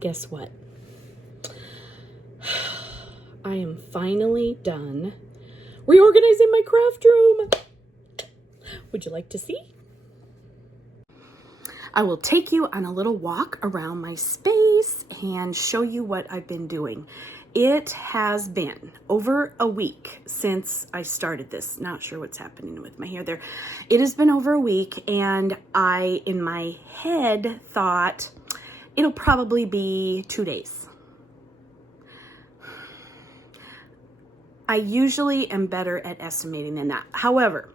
guess what? I am finally done reorganizing my craft room. Would you like to see? I will take you on a little walk around my space and show you what I've been doing. It has been over a week since I started this. Not sure what's happening with my hair there. It has been over a week, and I, in my head, thought it'll probably be 2 days. I usually am better at estimating than that. However,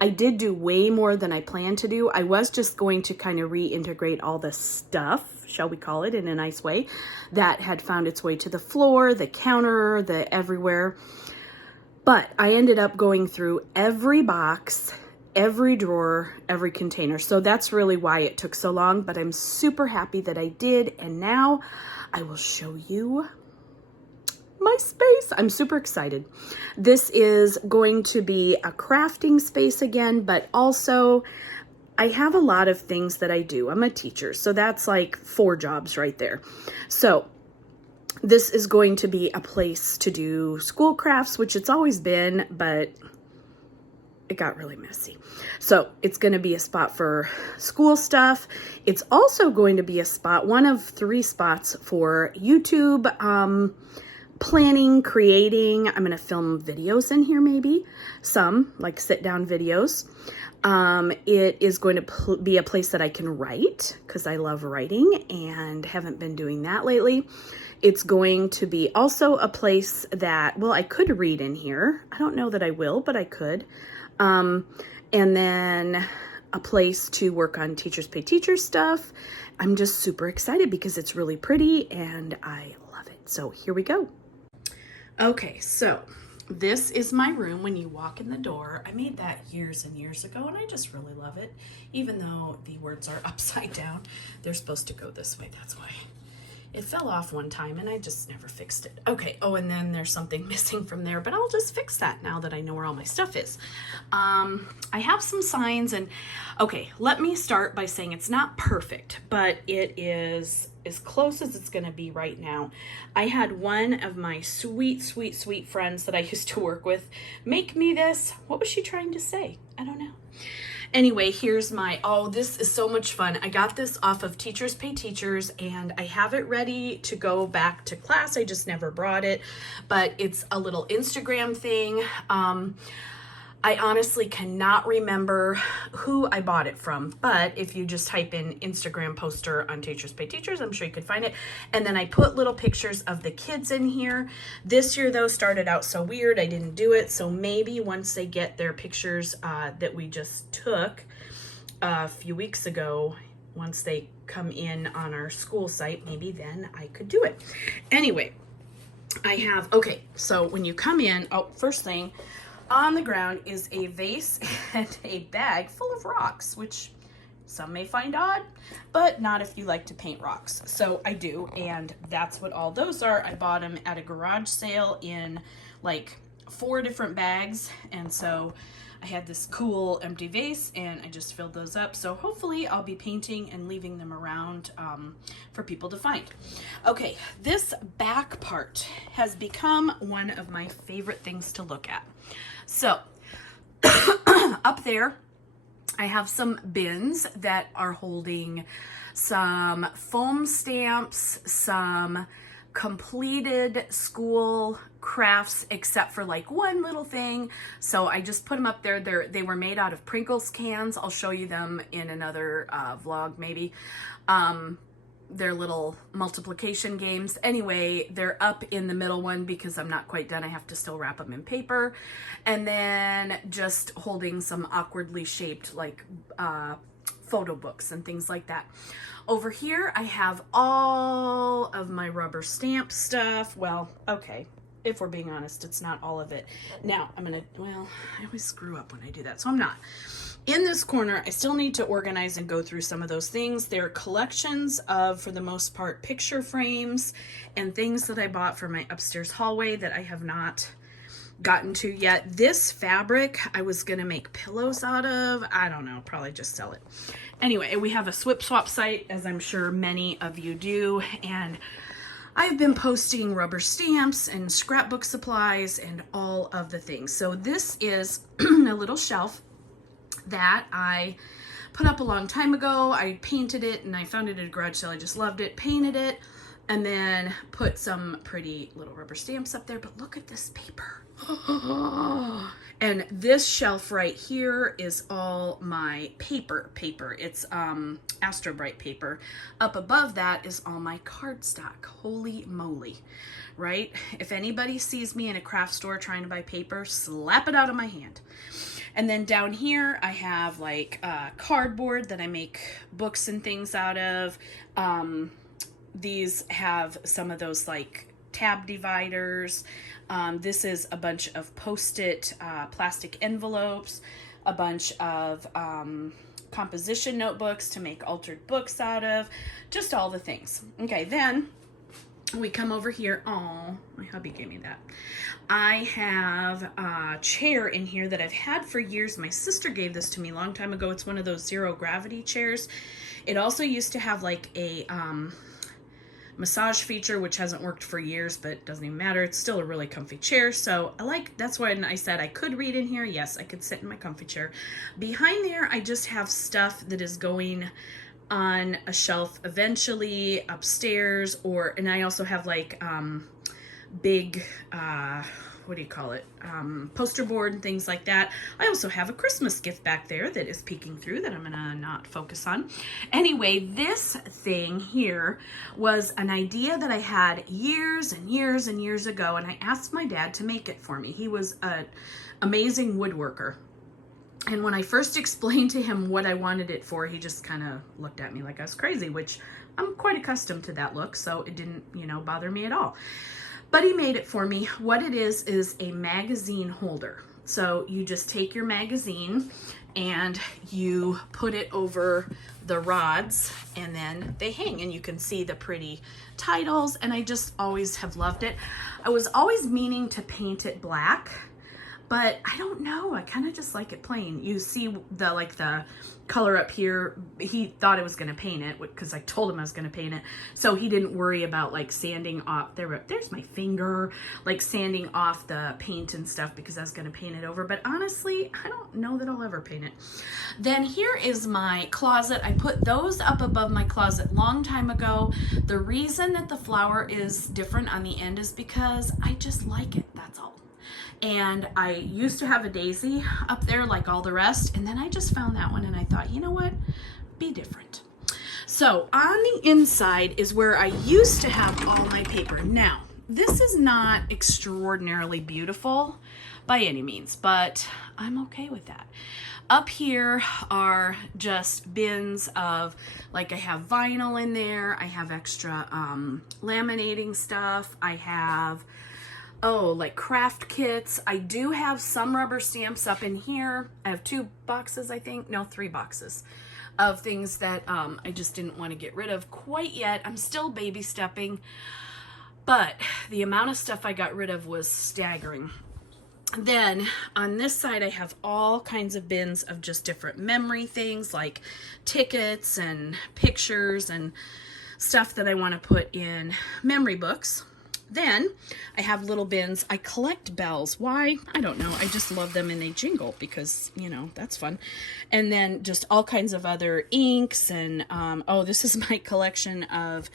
I did do way more than I planned to do. I was just going to kind of reintegrate all the stuff, shall we call it, in a nice way, that had found its way to the floor, the counter, the everywhere. But I ended up going through every box, every drawer, every container. So that's really why it took so long, but I'm super happy that I did. And now I will show you my space. I'm super excited. This is going to be a crafting space again, but also I have a lot of things that I do. I'm a teacher, so that's like 4 jobs right there. So this is going to be a place to do school crafts, which it's always been, but it got really messy. So it's going to be a spot for school stuff. It's also going to be a spot, one of 3 spots for YouTube, planning, creating. I'm going to film videos in here, maybe some like sit down videos. It is going to be a place that I can write because I love writing and haven't been doing that lately. It's going to be also a place that, well, I could read in here. I don't know that I will, but I could. And then a place to work on Teachers Pay Teachers stuff. I'm just super excited because it's really pretty and I love it. So here we go. Okay, so this is my room when you walk in the door. I made that years and years ago, and I just really love it. Even though the words are upside down, they're supposed to go this way. That's why. It fell off one time, and I just never fixed it. Okay, oh, and then there's something missing from there, but I'll just fix that now that I know where all my stuff is. I have some signs, and okay, let me start by saying it's not perfect, but it is as close as it's gonna be right now. I had one of my sweet, sweet, sweet friends that I used to work with make me this. What was she trying to say? I don't know. Anyway, here's my, oh, this is so much fun. I got this off of Teachers Pay Teachers, and I have it ready to go back to class. I just never brought it, but it's a little Instagram thing. I honestly cannot remember who I bought it from, but if you just type in Instagram poster on Teachers Pay Teachers, I'm sure you could find it. And then I put little pictures of the kids in here. This year, though, started out so weird, I didn't do it. So maybe once they get their pictures that we just took a few weeks ago, once they come in on our school site, maybe then I could do it. Anyway, I have, okay, so when you come in, oh, first thing, on the ground is a vase and a bag full of rocks, which some may find odd, but not if you like to paint rocks. So I do, and that's what all those are. I bought them at a garage sale in like 4 different bags, and so I had this cool empty vase and I just filled those up. So hopefully I'll be painting and leaving them around for people to find. Okay, this back part has become one of my favorite things to look at. So up there, I have some bins that are holding some foam stamps, some completed school crafts, except for like one little thing. So I just put them up there. They were made out of Pringles cans. I'll show you them in another vlog maybe. They're little multiplication games. Anyway, they're up in the middle one because I'm not quite done. I have to still wrap them in paper. And then just holding some awkwardly shaped like photo books and things like that. Over here, I have all of my rubber stamp stuff. Well, okay, if we're being honest, it's not all of it. Now, well, I always screw up when I do that, so I'm not. In this corner, I still need to organize and go through some of those things. They're collections of, for the most part, picture frames and things that I bought for my upstairs hallway that I have not gotten to yet. This fabric I was gonna make pillows out of. I don't know, probably just sell it. Anyway, we have a Swip Swap site, as I'm sure many of you do, and I've been posting rubber stamps and scrapbook supplies and all of the things. So this is a little shelf that I put up a long time ago. I painted it and I found it at a garage sale. I just loved it, painted it, and then put some pretty little rubber stamps up there. But look at this paper. And this shelf right here is all my paper. It's Astro Bright paper. Up above that is all my cardstock. Holy moly, right? If anybody sees me in a craft store trying to buy paper, slap it out of my hand. And then down here I have like cardboard that I make books and things out of. These have some of those like tab dividers. This is a bunch of Post-it plastic envelopes, a bunch of composition notebooks to make altered books out of, just all the things. Okay, then we come over here. Oh, my hubby gave me that. I have a chair in here that I've had for years. My sister gave this to me a long time ago. It's one of those zero gravity chairs. It also used to have like a massage feature, which hasn't worked for years, but it doesn't even matter. It's still a really comfy chair. So that's when I said I could read in here. Yes, I could sit in my comfy chair. Behind there, I just have stuff that is going on a shelf eventually upstairs, and I also have like big what do you call it, poster board and things like that. I also have a Christmas gift back there that is peeking through that I'm gonna not focus on. Anyway, this thing here was an idea that I had years and years and years ago, and I asked my dad to make it for me. He was an amazing woodworker. And when I first explained to him what I wanted it for, he just kind of looked at me like I was crazy, which I'm quite accustomed to that look, so it didn't, bother me at all. But he made it for me. What it is a magazine holder. So you just take your magazine and you put it over the rods, and then they hang, and you can see the pretty titles, and I just always have loved it. I was always meaning to paint it black, but I don't know, I kind of just like it plain. You see the color up here. He thought I was going to paint it because I told him I was going to paint it. So he didn't worry about like sanding off, there's my finger, like sanding off the paint and stuff because I was going to paint it over. But honestly, I don't know that I'll ever paint it. Then here is my closet. I put those up above my closet long time ago. The reason that the flower is different on the end is because I just like it, that's all. And I used to have a daisy up there like all the rest, and then I just found that one and I thought, you know what, be different. So on the inside is where I used to have all my paper. Now, this is not extraordinarily beautiful by any means, but I'm okay with that. Up here are just bins of, like, I have vinyl in there, I have extra laminating stuff, I have like craft kits. I do have some rubber stamps up in here. I have 2 boxes, I think. No, 3 boxes of things that I just didn't want to get rid of quite yet. I'm still baby stepping, but the amount of stuff I got rid of was staggering. Then on this side, I have all kinds of bins of just different memory things like tickets and pictures and stuff that I want to put in memory books. Then I have little bins. I collect bells. Why? I don't know. I just love them and they jingle because, that's fun. And then just all kinds of other inks and, this is my collection of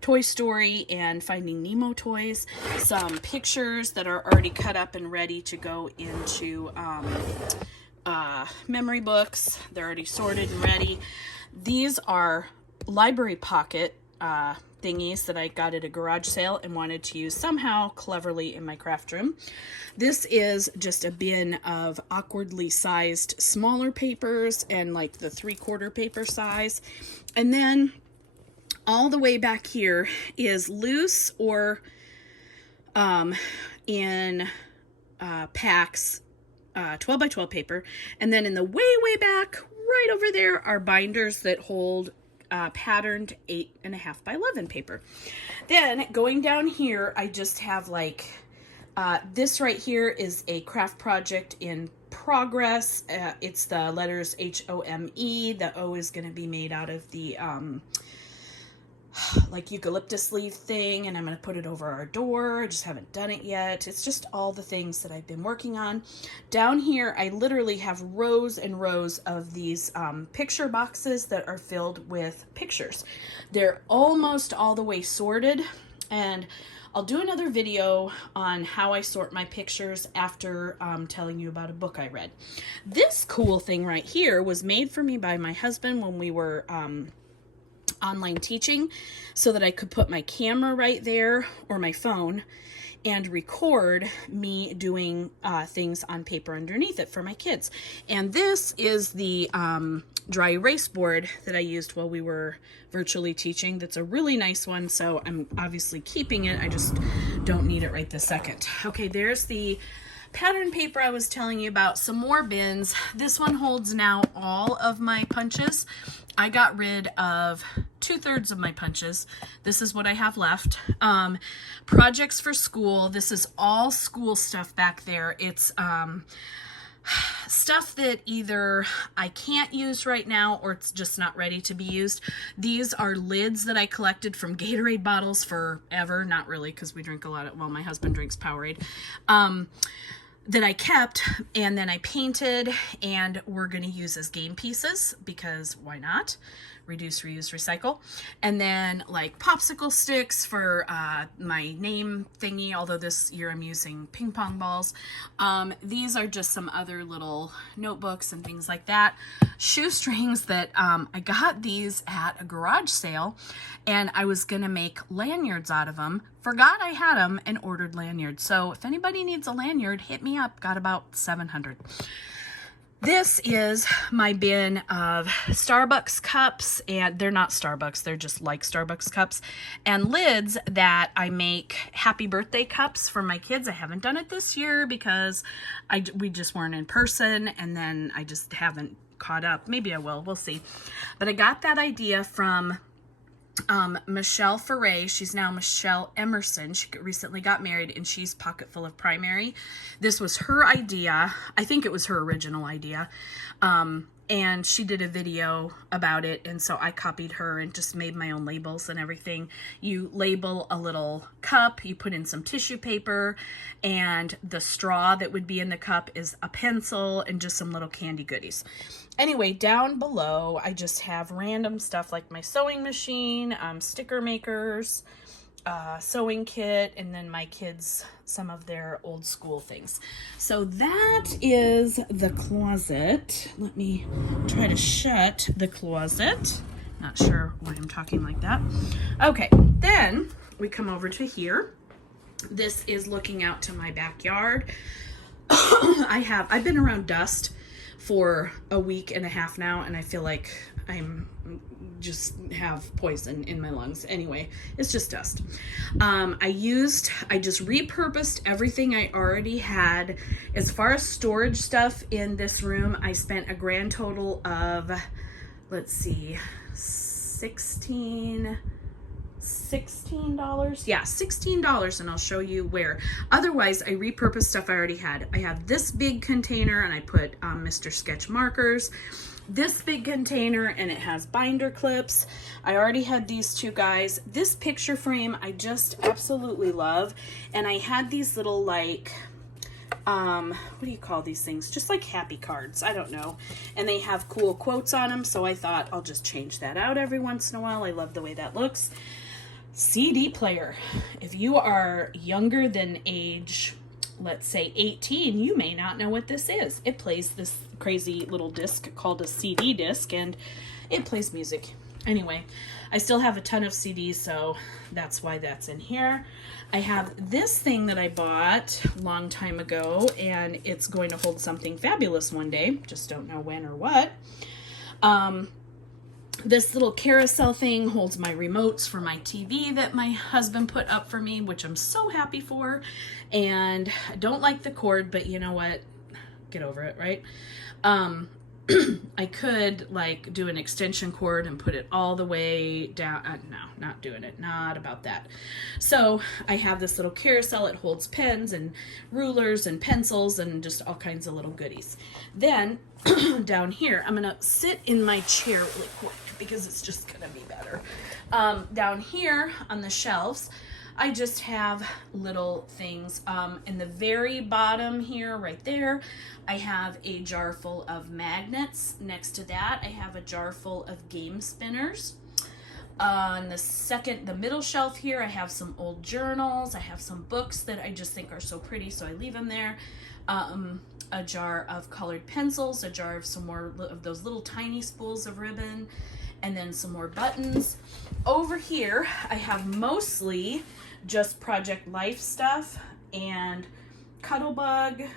Toy Story and Finding Nemo toys. Some pictures that are already cut up and ready to go into memory books. They're already sorted and ready. These are library pocket thingies that I got at a garage sale and wanted to use somehow cleverly in my craft room. This is just a bin of awkwardly sized smaller papers and like the 3/4 paper size. And then all the way back here is loose or in packs, 12 by 12 paper. And then in the way back, right over there, are binders that hold patterned 8.5 by 11 paper. Then going down here, I just have like This right here is a craft project in progress. It's the letters H-O-M-E. The O is going to be made out of the like eucalyptus leaf thing, and I'm going to put it over our door. I just haven't done it yet. It's just all the things that I've been working on. Down here, I literally have rows and rows of these picture boxes that are filled with pictures. They're almost all the way sorted, and I'll do another video on how I sort my pictures after telling you about a book I read. This cool thing right here was made for me by my husband when we were online teaching, so that I could put my camera right there or my phone and record me doing things on paper underneath it for my kids. And this is the dry erase board that I used while we were virtually teaching. That's a really nice one, so I'm obviously keeping it. I just don't need it right this second. Okay, there's the pattern paper I was telling you about. Some more bins. This one holds now all of my punches. I got rid of 2/3 of my punches. This is what I have left. Projects for school. This is all school stuff back there. It's stuff that either I can't use right now or it's just not ready to be used. These are lids that I collected from Gatorade bottles forever. Not really, because we drink a lot of, well, my husband drinks Powerade. That I kept, and then I painted, and we're going to use as game pieces, because why not? Reduce, reuse, recycle. And then like popsicle sticks for my name thingy, although this year I'm using ping pong balls. These are just some other little notebooks and things like that. Shoestrings that I got these at a garage sale, and I was going to make lanyards out of them. Forgot I had them and ordered lanyards. So if anybody needs a lanyard, hit me up. Got about 700. This is my bin of Starbucks cups, and they're not Starbucks, they're just like Starbucks cups, and lids that I make happy birthday cups for my kids. I haven't done it this year because we just weren't in person, and then I just haven't caught up. Maybe I will, we'll see. But I got that idea from Michelle Ferre. She's now Michelle Emerson. She recently got married, and she's pocket full of primary. This was her idea. I think it was her original idea. And she did a video about it, and so I copied her and just made my own labels and everything. You label a little cup, you put in some tissue paper, and the straw that would be in the cup is a pencil and just some little candy goodies. Anyway, down below, I just have random stuff like my sewing machine, sticker makers, sewing kit, and then my kids, some of their old school things. So that is the closet. Let me try to shut the closet. Not sure why I'm talking like that. Okay, then we come over to here. This is looking out to my backyard. I've been around dust for a week and a half now, and I feel like I'm just have poison in my lungs. Anyway, it's just dust. I just repurposed everything I already had. As far as storage stuff in this room, I spent a grand total of, let's see, $16. Yeah, $16, and I'll show you where. Otherwise, I repurposed stuff I already had. I have this big container, and I put Mr. Sketch markers. This big container, and it has binder clips. I already had these two guys. This picture frame I just absolutely love, and I had these little, like, what do you call these things? Just like happy cards, I don't know. And they have cool quotes on them, so I thought I'll just change that out every once in a while. I love the way that looks. CD player. If you are younger than age, let's say 18, you may not know what this is. It plays this crazy little disc called a CD disc, and it plays music. Anyway, I still have a ton of CDs, so that's why that's in here. I have this thing that I bought a long time ago, and it's going to hold something fabulous one day. Just don't know when or what. This little carousel thing holds my remotes for my TV that my husband put up for me, which I'm so happy for. And I don't like the cord, but you know what? Get over it, right? I could like do an extension cord and put it all the way down. No, not doing it. Not about that. So I have this little carousel. It holds pens and rulers and pencils and just all kinds of little goodies. Then down here, I'm going to sit in my chair really quick because it's just going to be better. Down here on the shelves, I just have little things. In the very bottom here, right there, I have a jar full of magnets. Next to that, I have a jar full of game spinners. On the middle shelf here, I have some old journals. I have some books that I just think are so pretty, so I leave them there. A jar of colored pencils, a jar of some more of those little tiny spools of ribbon, and then some more buttons. Over here, I have mostly just Project Life stuff and Cuttlebug,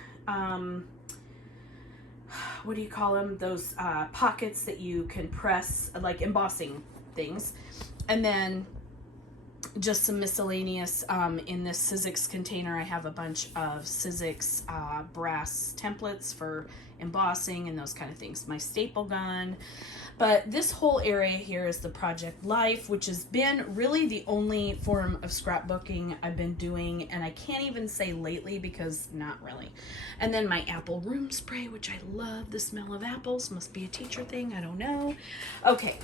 what do you call them? Those pockets that you can press, like embossing things. And then just some miscellaneous, in this Sizzix container, I have a bunch of Sizzix brass templates for embossing and those kind of things. My staple gun. But this whole area here is the Project Life, which has been really the only form of scrapbooking I've been doing, and I can't even say lately because not really. And then my apple room spray, which I love the smell of apples. Must be a teacher thing, I don't know. Okay,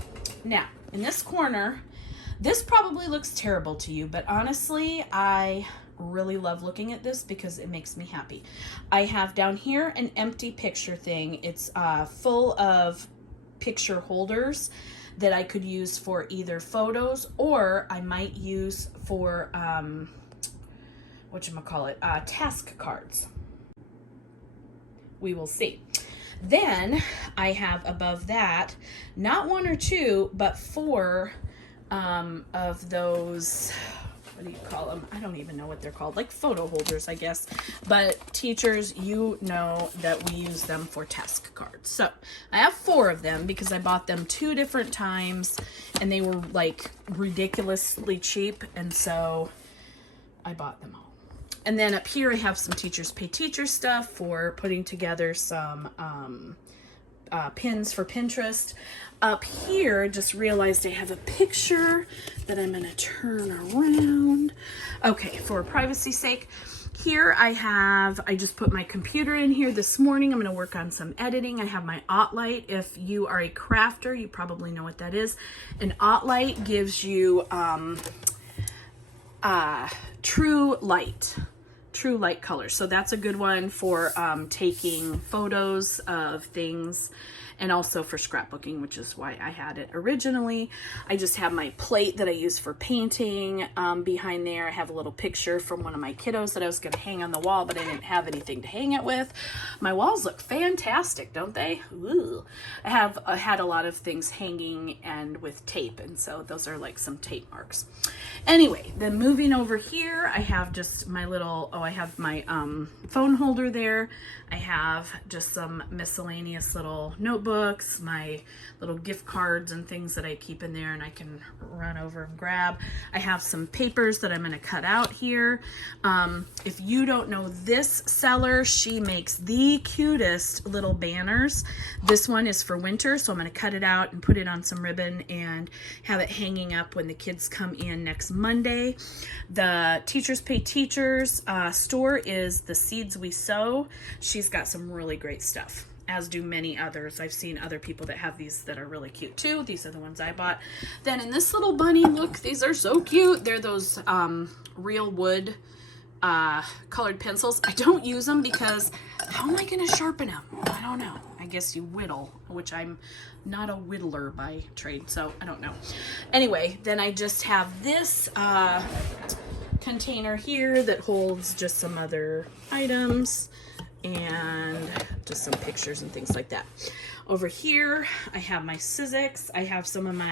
now in this corner, this probably looks terrible to you, but honestly, I really love looking at this because it makes me happy. I have down here an empty picture thing. It's full of picture holders that I could use for either photos or I might use for task cards. We will see. Then I have above that not one or two but four of those, what do you call them? I don't even know what they're called, like photo holders, I guess. But teachers, you know that we use them for task cards. So I have four of them because I bought them 2 different times and they were like ridiculously cheap. And so I bought them all. And then up here I have some Teachers Pay Teachers stuff for putting together some pins for Pinterest. Up here, just realized I have a picture that I'm going to turn around. Okay, for privacy's sake, here I just put my computer in here this morning. I'm going to work on some editing. I have my OttLite. If you are a crafter, you probably know what that is. An OttLite gives you true light color. So that's a good one for taking photos of things and also for scrapbooking, which is why I had it originally. I just have my plate that I use for painting behind there. I have a little picture from one of my kiddos that I was going to hang on the wall, but I didn't have anything to hang it with. My walls look fantastic, don't they? Ooh. I had a lot of things hanging and with tape, and so those are like some tape marks. Anyway, then moving over here, I have just my little, I have my phone holder there. I have just some miscellaneous little notebooks, my little gift cards and things that I keep in there and I can run over and grab. I have some papers that I'm going to cut out here. If you don't know this seller, she makes the cutest little banners. This one is for winter, so I'm going to cut it out and put it on some ribbon and have it hanging up when the kids come in next Monday. The Teachers Pay Teachers store is The Seeds We Sow. She's got some really great stuff, as do many others. I've seen other people that have these that are really cute too. These are the ones I bought. Then in this little bunny, look, these are so cute. They're those real wood colored pencils. I don't use them because how am I going to sharpen them? I don't know. I guess you whittle, which I'm not a whittler by trade, so I don't know. Anyway, then I just have this container here that holds just some other items and just some pictures and things like that. Over here, I have my Sizzix. I have some of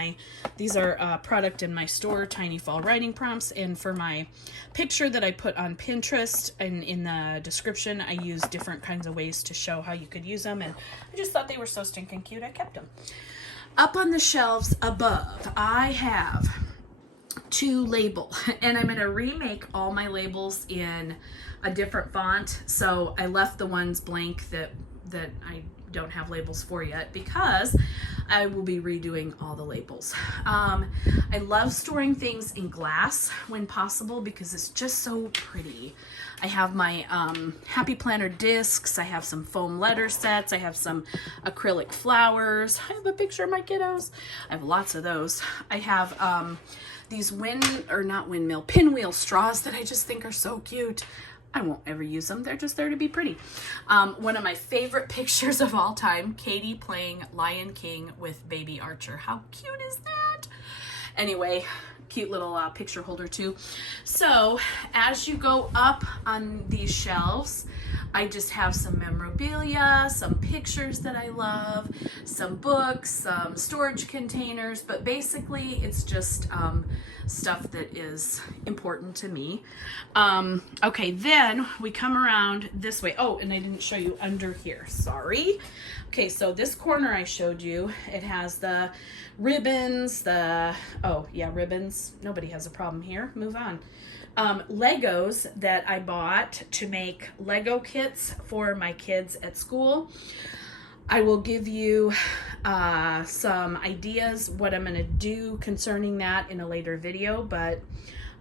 these are product in my store, Tiny Fall Writing Prompts, and for my picture that I put on Pinterest, and in the description, I use different kinds of ways to show how you could use them, and I just thought they were so stinking cute, I kept them. Up on the shelves above, I have 2 label, and I'm going to remake all my labels in a different font. So I left the ones blank that I don't have labels for yet because I will be redoing all the labels. I love storing things in glass when possible because it's just so pretty. I have my Happy Planner discs, I have some foam letter sets, I have some acrylic flowers, I have a picture of my kiddos, I have lots of those. I have these pinwheel straws that I just think are so cute. I won't ever use them, they're just there to be pretty. One of my favorite pictures of all time, Katie playing Lion King with baby Archer. How cute is that? Anyway, cute little picture holder too. So as you go up on these shelves, I just have some memorabilia, some pictures that I love, some books, some storage containers, but basically it's just stuff that is important to me. Okay, then we come around this way. Oh, and I didn't show you under here, sorry. Okay, so this corner I showed you, it has the ribbons, ribbons. Nobody has a problem here. Move on. Legos that I bought to make Lego kits for my kids at school. I will give you some ideas what I'm going to do concerning that in a later video, but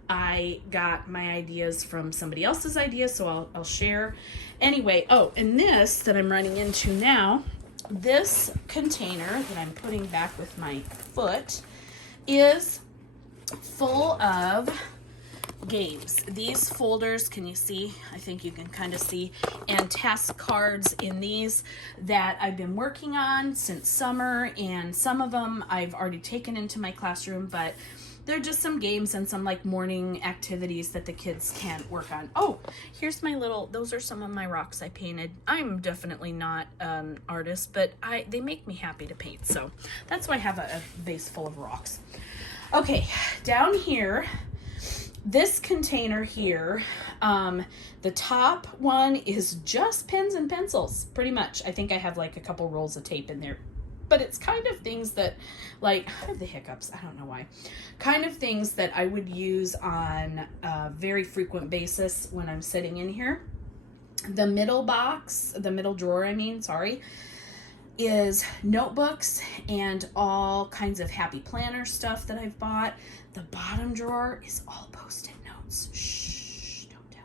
I got my ideas from somebody else's ideas, so I'll share. Anyway, oh, and this that I'm running into now, this container that I'm putting back with my foot is full of games. These folders, can you see? I think you can kind of see, and task cards in these that I've been working on since summer, and some of them I've already taken into my classroom, but they're just some games and some like morning activities that the kids can work on. Oh, here's my those are some of my rocks I painted. I'm definitely not an artist, but they make me happy to paint. So that's why I have a vase full of rocks. Okay, down here, this container here, the top one is just pens and pencils, pretty much. I think I have like a couple rolls of tape in there. But it's kind of things that, like, I have the hiccups, I don't know why. Kind of things that I would use on a very frequent basis when I'm sitting in here. The middle drawer, is notebooks and all kinds of Happy Planner stuff that I've bought. The bottom drawer is all Post-it notes. Shh, don't tell.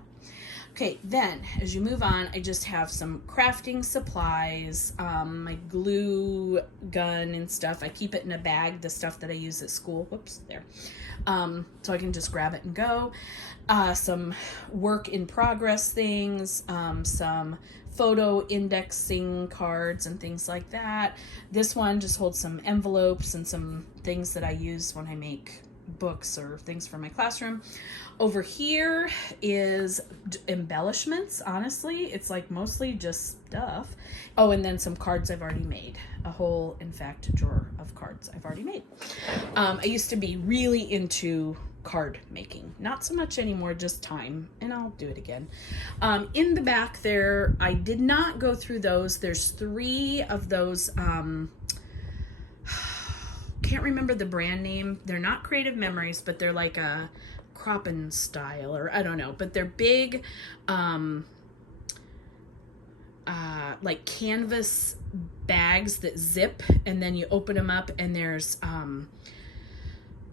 Okay, then as you move on, I just have some crafting supplies, my glue gun and stuff. I keep it in a bag, the stuff that I use at school. Whoops, there. So I can just grab it and go. Some work in progress things, some photo indexing cards and things like that. This one just holds some envelopes and some things that I use when I make books or things for my classroom. Over here is embellishments. Honestly, it's like mostly just stuff. Oh, and then some cards I've already made. A whole, in fact, drawer of cards I've already made. I used to be really into card making. Not so much anymore, just time, and I'll do it again. In the back there, I did not go through those. There's 3 of those, can't remember the brand name. They're not Creative Memories, but they're like a Croppen style, or I don't know, but they're big, like canvas bags that zip, and then you open them up and there's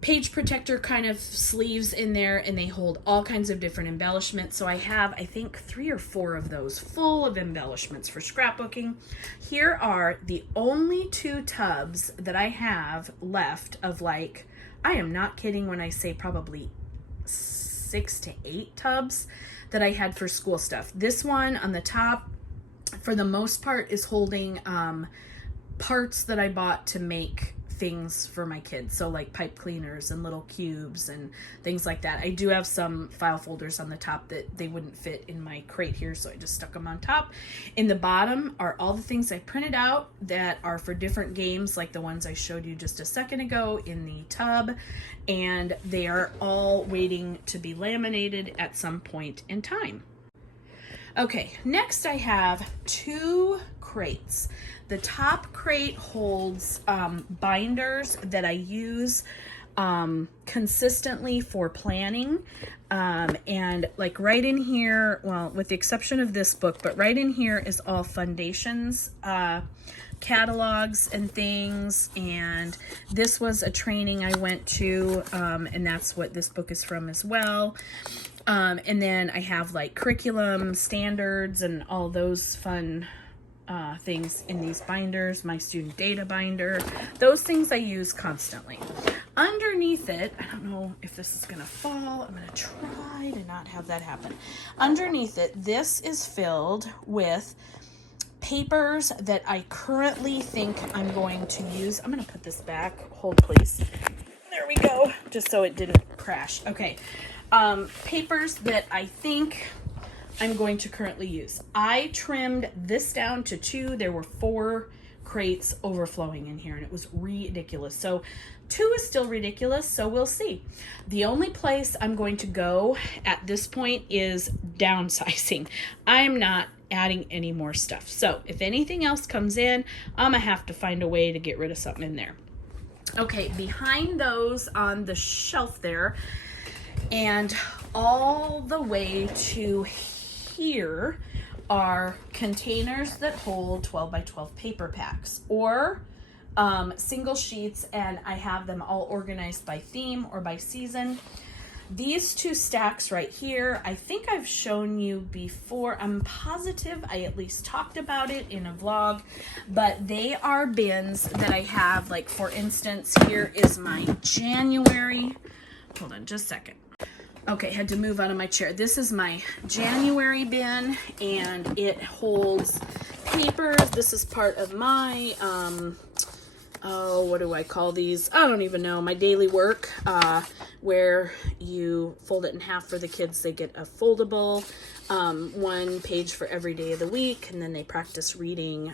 page protector kind of sleeves in there, and they hold all kinds of different embellishments. So I have, I think, 3 or 4 of those full of embellishments for scrapbooking. Here are the only 2 tubs that I have left of, like, I am not kidding when I say probably 6 to 8 tubs that I had for school stuff. This one on the top, for the most part, is holding parts that I bought to make things for my kids, so like pipe cleaners and little cubes and things like that. I do have some file folders on the top that they wouldn't fit in my crate here, so I just stuck them on top. In the bottom are all the things I printed out that are for different games, like the ones I showed you just a second ago in the tub, and they are all waiting to be laminated at some point in time. Okay, next I have 2 crates. The top crate holds binders that I use consistently for planning. And like right in here, well, with the exception of this book, but right in here is all Fundations, catalogs and things. And this was a training I went to, and that's what this book is from as well. And then I have like curriculum standards and all those fun things in these binders, my student data binder, those things I use constantly. Underneath it, I don't know if this is gonna fall, I'm gonna try to not have that happen. Underneath it, this is filled with papers that I currently think I'm going to use. I'm gonna put this back, hold please. There we go, just so it didn't crash. Okay, papers that I think I'm going to currently use. I trimmed this down to 2. There were 4 crates overflowing in here and it was ridiculous. So 2 is still ridiculous, so we'll see. The only place I'm going to go at this point is downsizing. I'm not adding any more stuff. So if anything else comes in, I'm gonna have to find a way to get rid of something in there. Okay, behind those on the shelf there and all the way to here are containers that hold 12 by 12 paper packs or single sheets, and I have them all organized by theme or by season. These 2 stacks right here, I think I've shown you before. I'm positive I at least talked about it in a vlog, but they are bins that I have. Like for instance, here is my January, hold on just a second. Okay, had to move out of my chair. This is my January bin, and it holds papers. This is part of my, what do I call these? I don't even know. My daily work, where you fold it in half for the kids. They get a foldable, 1 page for every day of the week, and then they practice reading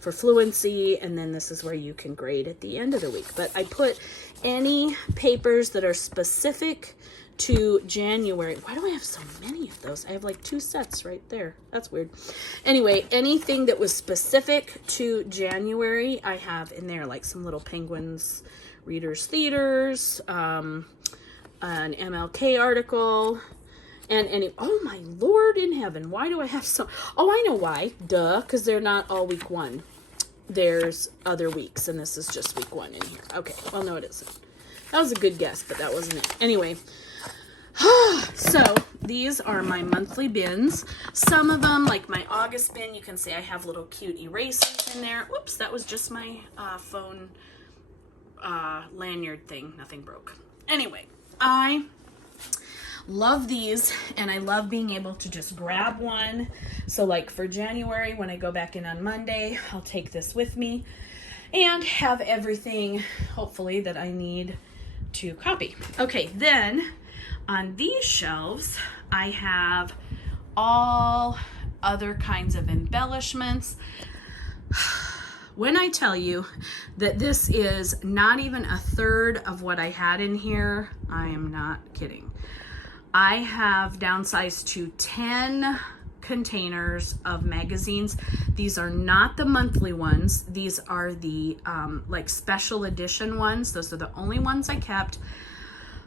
for fluency, and then this is where you can grade at the end of the week. But I put any papers that are specific to January. Why do I have so many of those? I have like 2 sets right there. That's weird. Anyway, anything that was specific to January, I have in there, like some little penguins, readers, theaters, an MLK article, and any, oh my Lord in heaven, why do I have so, oh, I know why, duh, because they're not all week 1. There's other weeks, and this is just week 1 in here. Okay, well, no, it isn't. That was a good guess, but that wasn't it. Anyway, so these are my monthly bins. Some of them, like my August bin, you can see I have little cute erasers in there. Whoops, that was just my phone lanyard thing. Nothing broke. Anyway, I love these, and I love being able to just grab one. So like for January, when I go back in on Monday, I'll take this with me and have everything, hopefully, that I need to copy. Okay, then on these shelves, I have all other kinds of embellishments. When I tell you that this is not even a third of what I had in here, I am not kidding. I have downsized to 10 containers of magazines. These are not the monthly ones. These are the like special edition ones. Those are the only ones I kept.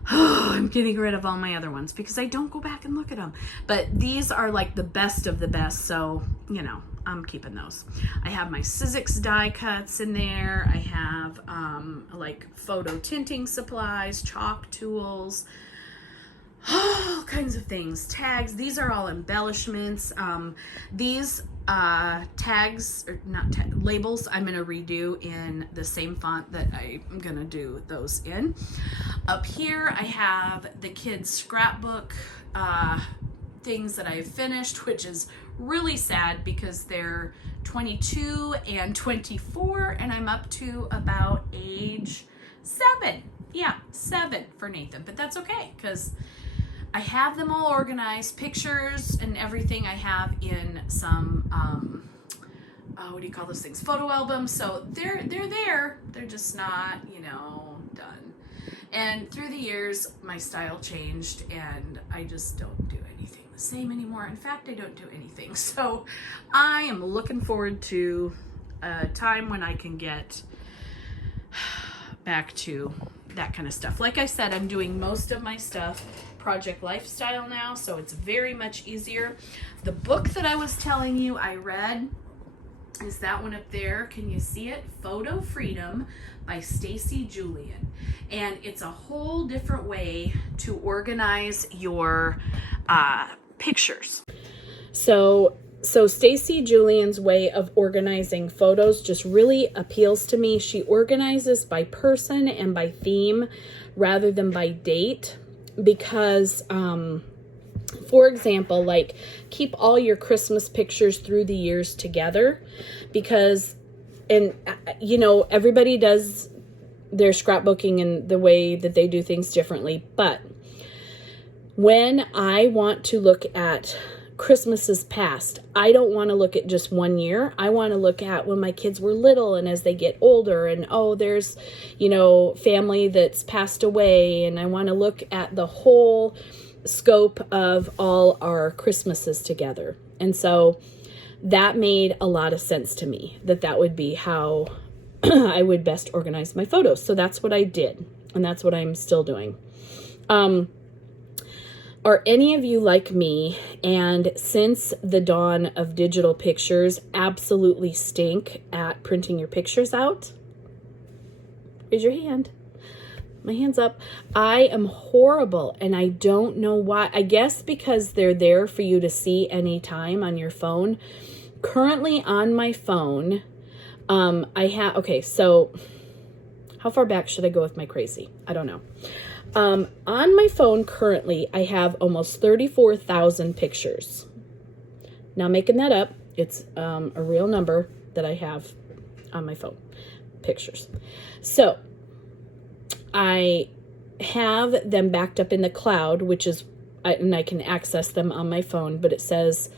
Oh, I'm getting rid of all my other ones because I don't go back and look at them. But these are like the best of the best, so, you know, I'm keeping those. I have my Sizzix die cuts in there. I have like photo tinting supplies, chalk tools, all kinds of things. Tags, these are all embellishments. These tags, or not labels, I'm gonna redo in the same font that I'm gonna do those in. Up here I have the kids scrapbook things that I've finished, which is really sad because they're 22 and 24 and I'm up to about age 7. Yeah, 7 for Nathan, but that's okay because I have them all organized, pictures and everything I have in some, what do you call those things? Photo albums. So they're there. They're just not, you know, done. And through the years, my style changed and I just don't do anything the same anymore. In fact, I don't do anything. So I am looking forward to a time when I can get back to that kind of stuff. Like I said, I'm doing most of my stuff Project Lifestyle now, so it's very much easier. The book that I was telling you I read is that one up there. Can you see it? Photo Freedom by Stacy Julian. And it's a whole different way to organize your pictures. So Stacy Julian's way of organizing photos just really appeals to me. She organizes by person and by theme rather than by date because, for example, like keep all your Christmas pictures through the years together because, and you know, everybody does their scrapbooking and the way that they do things differently. But when I want to look at Christmases past, I don't want to look at just one year. I want to look at when my kids were little and as they get older and, oh, there's, you know, family that's passed away. And I want to look at the whole scope of all our Christmases together. And so that made a lot of sense to me, that would be how I would best organize my photos. So that's what I did. And that's what I'm still doing. Are any of you like me and since the dawn of digital pictures absolutely stink at printing your pictures out? Raise your hand. My hand's up. I am horrible and I don't know why. I guess because they're there for you to see anytime on your phone. Currently on my phone, I have, okay, so how far back should I go with my crazy? I don't know. On my phone currently, I have almost 34,000 pictures. Now, making that up, it's a real number that I have on my phone, pictures. So, I have them backed up in the cloud, which is, and I can access them on my phone, but it says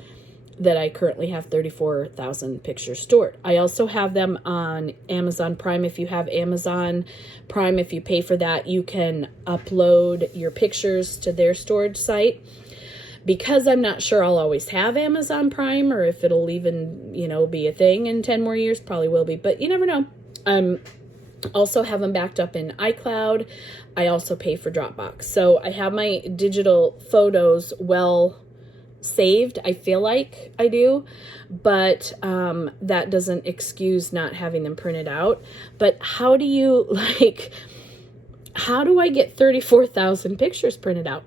that I currently have 34,000 pictures stored. I also have them on Amazon Prime. If you have Amazon Prime, if you pay for that, you can upload your pictures to their storage site. Because I'm not sure I'll always have Amazon Prime or if it'll even, you know, be a thing in 10 more years, probably will be, but you never know. Also have them backed up in iCloud. I also pay for Dropbox. So I have my digital photos well saved. I feel like I do, but that doesn't excuse not having them printed out. But how do you how do I get 34,000 pictures printed out?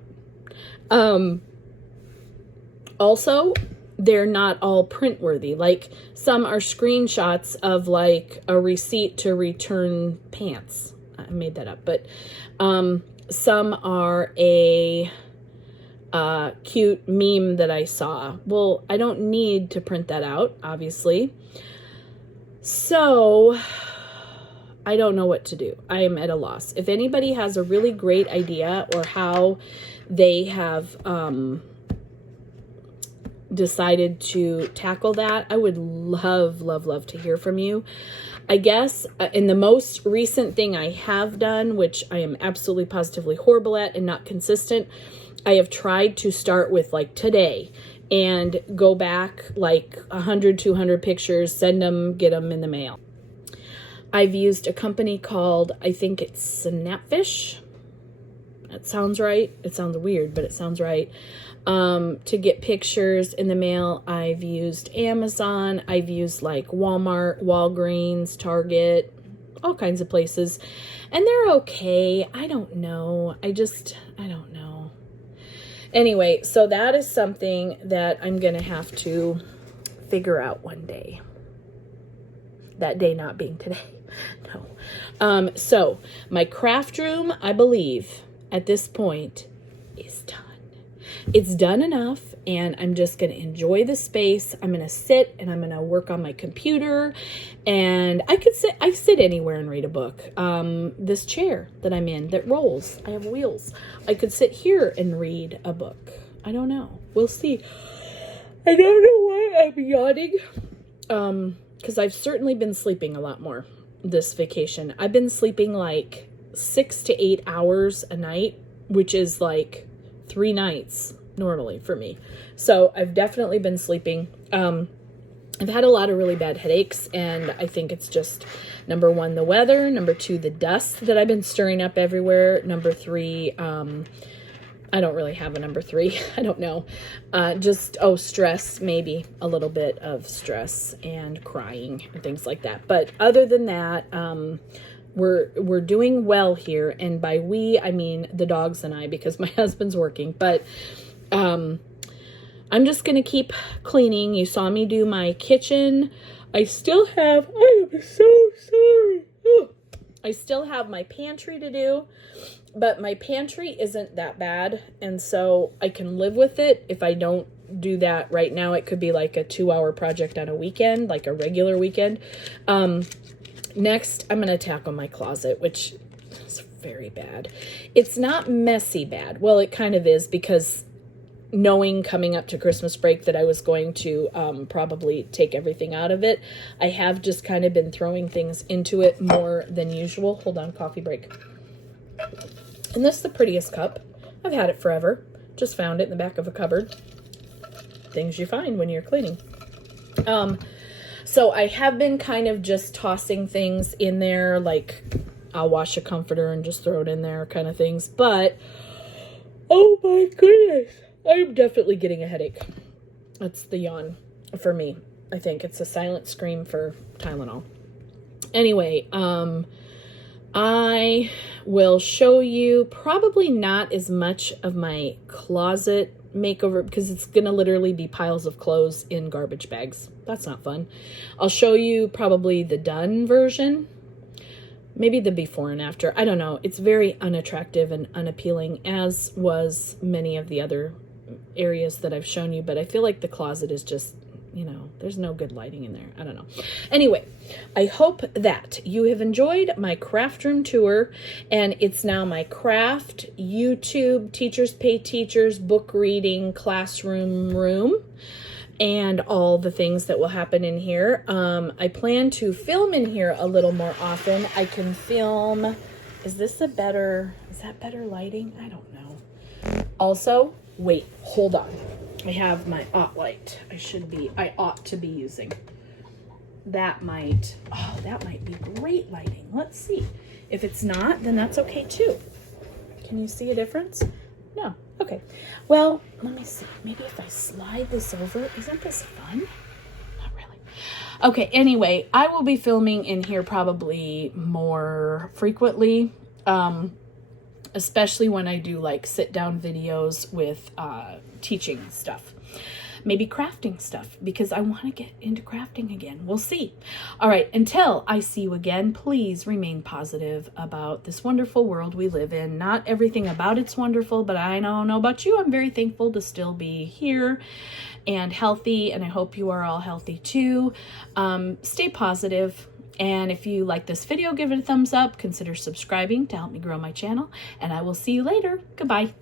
Also, they're not all print worthy. Like some are screenshots of like a receipt to return pants. I made that up, but some are a cute meme that I saw. Well, I don't need to print that out, obviously. So I don't know what to do. I am at a loss. If anybody has a really great idea or how they have decided to tackle that, I would love, love, love to hear from you. I guess in the most recent thing I have done, which I am absolutely positively horrible at and not consistent, I have tried to start with like today and go back like 100, 200 pictures, send them, get them in the mail. I've used a company called, I think it's Snapfish. That sounds right. It sounds weird, but it sounds right. To get pictures in the mail. I've used Amazon. I've used like Walmart, Walgreens, Target, all kinds of places. And they're okay. I don't know. I don't know. Anyway, so that is something that I'm going to have to figure out one day. That day not being today. No. So my craft room, I believe, at this point, is done. It's done enough, and I'm just going to enjoy the space. I'm going to sit, and I'm going to work on my computer, and I sit anywhere and read a book. This chair that I'm in that rolls, I have wheels. I could sit here and read a book. I don't know. We'll see. I don't know why I'm yawning, because I've certainly been sleeping a lot more this vacation. I've been sleeping like 6 to 8 hours a night, which is like 3 nights normally for me. So I've definitely been sleeping. I've had a lot of really bad headaches, and I think it's just, number one, the weather, number two, the dust that I've been stirring up everywhere, number three, I don't really have a number three. I don't know. Stress, maybe a little bit of stress and crying and things like that. But other than that, we're doing well here. And by we, I mean the dogs and I, because my husband's working. But I'm just going to keep cleaning. You saw me do my kitchen. I am so sorry. I still have my pantry to do, but my pantry isn't that bad, and so I can live with it. If I don't do that right now, it could be like a 2-hour project on a weekend, like a regular weekend. Next, I'm going to tackle my closet, which is very bad. It's not messy bad. Well, it kind of is, because knowing coming up to Christmas break that I was going to probably take everything out of it, I have just kind of been throwing things into it more than usual. Hold on, coffee break. And this is the prettiest cup. I've had it forever. Just found it in the back of a cupboard. Things you find when you're cleaning. So I have been kind of just tossing things in there, like I'll wash a comforter and just throw it in there kind of things. But, oh my goodness, I'm definitely getting a headache. That's the yawn for me. I think it's a silent scream for Tylenol. Anyway, I will show you probably not as much of my closet makeover, because it's going to literally be piles of clothes in garbage bags. That's not fun. I'll show you probably the done version. Maybe the before and after. I don't know. It's very unattractive and unappealing, as was many of the other areas that I've shown you, but I feel like the closet is just, there's no good lighting in there. I don't know. Anyway, I hope that you have enjoyed my craft room tour, and it's now my craft YouTube Teachers Pay Teachers book reading classroom room, and all the things that will happen in here. I plan to film in here a little more often. I can film, is that better lighting? I don't know. Also, wait, hold on. I have my light. I ought to be using. That might be great lighting. Let's see. If it's not, then that's okay too. Can you see a difference? No. Okay. Well, let me see. Maybe if I slide this over, isn't this fun? Not really. Okay. Anyway, I will be filming in here probably more frequently. Especially when I do like sit down videos with teaching stuff, maybe crafting stuff, because I want to get into crafting again. We'll see. All right. Until I see you again, please remain positive about this wonderful world we live in. Not everything about it's wonderful, but I don't know about you. I'm very thankful to still be here and healthy. And I hope you are all healthy too. Stay positive. And if you like this video, give it a thumbs up. Consider subscribing to help me grow my channel. And I will see you later. Goodbye.